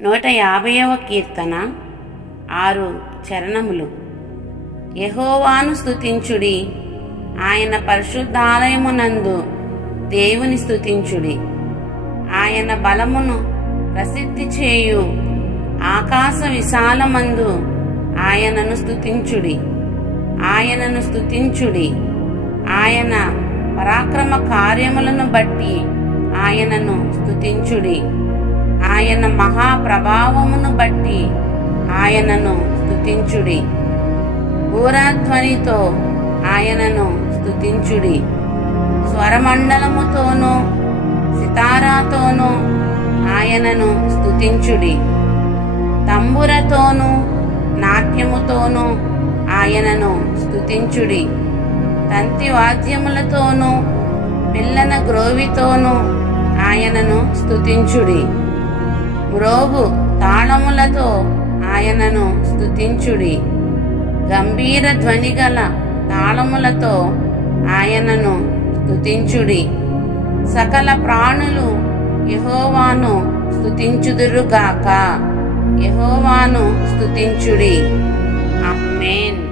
నూట యాభైవ కీర్తన ఆరు చరణములు. యహోవాను స్థుతించుడి ఆయన పరిశుద్ధాలయమునందు దేవుని స్థుతించుడి ఆయన బలమును ప్రసిద్ధి చేయు ఆకాశ విశాలమందు ఆయనను స్థుతించుడి ఆయనను స్థుతించుడి ఆయన పరాక్రమ కార్యములను బట్టి ఆయనను స్థుతించుడి ఆయన మహాప్రభావమును బట్టి ఆయనను స్థుతించుడి భూరాధ్వనితో ఆయనను స్థుతించుడి స్వరమండలముతోనూ సితారాతోనూ ఆయనను స్థుతించుడి తంబురతోనూ నాట్యముతోనూ ఆయనను స్థుతించుడి తంతి వాద్యములతోనూ పిల్లన గ్రోవితోనూ ఆయనను స్థుతించుడి మ్రోగు తాళములతో ఆయనను స్థుతించుడి గంభీర ధ్వని గల తాళములతో ఆయనను స్థుతించుడి సకల ప్రాణులు యహోవాను స్థుతించుదురుగాక యహోవాను స్థుతించుడి ఆమేన్.